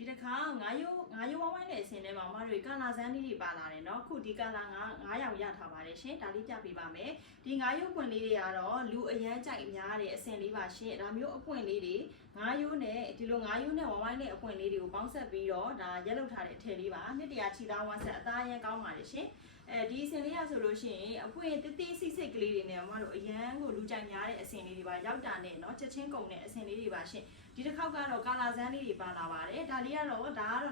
ဒီတစ်ခါငါးရိုးဝိုင်းတဲ့အစင်ထဲမှာမတို့ကာလာဇန်လေးတွေပါလာတယ်เนาะခုဒီကာလာ9ရောင်ရထားပါတယ်ရှင်ဒါလေးပြပေးပါမယ်ဒီငါးရိုးပွင့်လေးတွေကတော့လူအရန်ကြိုက်များတဲ့အစင်လေးပါရှင်ဒါမျိုးအပွင့်လေးတွေငါးရိုးနဲ့ဒီလိုငါးရိုးနဲ့ဝိုင်းတဲ့အပွင့်လေးတွေကိုပေါင်းဆက်ပြီးတော့ဒါရက်လောက်ထားတဲ့အထည်လေးပါနှစ်တရာချီသားဝမ်းဆက်အသားရန်ကောင်းပါတယ်ရှင်ဒီအစင်လေးရဆိုလို့ရှိရင်အပွင့်တိတိစိစိတ်ကလေးတွေနဲ့မတို့အရန်ကိုလူကြိုက်များတဲ့အစင်လေးတွေပါရောက်တာနဲ့เนาะချက်ချင်းကုန်တဲ့အစင်လေးတွေပါရှင်ဒီတစ်ခေါက်ကတော့ကာလာဇန်လေးတွေပါလာပါတယ်ဒါလေးကတော့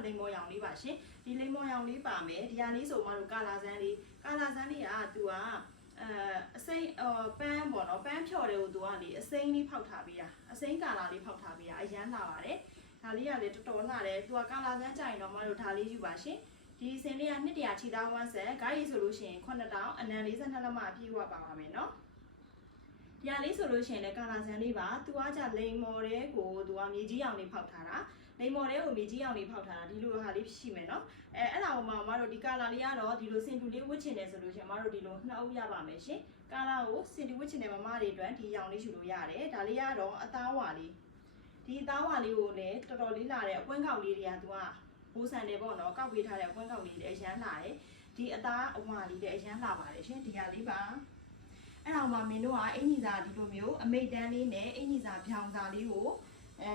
လိမ္မော်ရောင်လေးပါရှင်ဒီလိမ္မော်ရောင်လေးပါမယ်ဒီဟာလေးဆိုမှတို့ကာလာဇန်လေးကသူကအစိမ်းပန်းပေါ့နော်ပန်းဖြော်တယ်ကိုသူကလေအစိမ်းလေးဖောက်ထားပေးတာအစိမ်းကာလာလေးဖောက်ထားပေးတာအရန်လာပါတယ်ဒါလေးကလေတော်တော်လာတယ်သူကကာလာဇန်ကြိုင်တော့မှတို့ဒါလေးယူပါရှင်ဒီစင်လေးကနှစ်တရာချီသားဝမ်းဆက်ဂိုင်းရေးဆိုလို့ရှိရင်9000အနံ42လက်မအပြည့်ဝပါပါမယ်နော်ဒီဟာလေးဆိုလို့ရှိရင်လည်းကာလာဇန်လေးပါသူကကြလိန်မော်တဲ့ကိုသူကမြေကြီးရောင်လေးဖောက်ထားတာလိန်မော်တဲ့ကိုမြေကြီးရောင်လေးဖောက်ထားတာဒီလိုဟာလေးရှိမယ်နော်အဲ့ဒါကိုမတို့ဒီကာလာလေးကတော့ဒီလိုစင်တူလေးဝတ်ချင်တယ်ဆိုလို့ရှိရင်မတို့ဒီလိုနှစ်အုပ်ရပါမယ်ရှင်ကာလာကိုစင်တူဝတ်ချင်တဲ့မမတွေအတွက်ဒီရောင်လေးယူလို့ရတယ်ဒါလေးကတော့အသားဝါလေးဒီအသားဝါလေးကိုလည်းတော်တော်လေးလာတဲ့အပွင့်ကောက်လေးတွေကသူကဘိုးဆန်တယ်ပေါ့နော်ကောက်ပေးထားတဲ့အပွင့်ကောက်လေးတွေအရန်လာတယ်ဒီအသားအဝါလေးတွေအရန်လာပါတယ်ရှင်ဒီဟာလေးပါအဲ့တော့မင်းတို့ကအင်ကြီးစာဒီလိုမျိုးအမိတ်တန်းလေးနဲ့အင်ကြီးစာဖြောင်စာလေးကို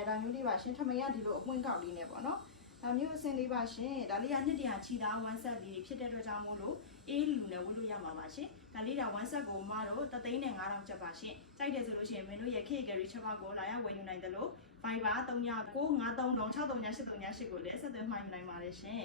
ဒါမျိုးလေးပါရှင်ထမင်းကဒီလိုအပွင့်ကောက်လေးနဲ့ပေါ့နော်ဒါမျိုးအစင်လေးပါရှင်ဒါလေးကနှစ်တရာချီသားဝမ်းဆက်လေးဖြစ်တဲ့အတွက်ကြောင့်မို့လို့အေးလူနဲ့ဝတ်လို့ရမှာပါရှင်ဒါလေးကဝမ်းဆက်ကိုမတို့3,500ကျပ်ပါရှင်ကြိုက်တယ်ဆိုလို့ရှိရင်မင်းတို့ရဲ့ KGary ချက်ပေါက်ကိုလာရဝယ်ယူနိုင်တယ်လို့ Viber 399363638338ကိုလည်းဆက်သွယ်မှယူနိုင်ပါတယ်ရှင်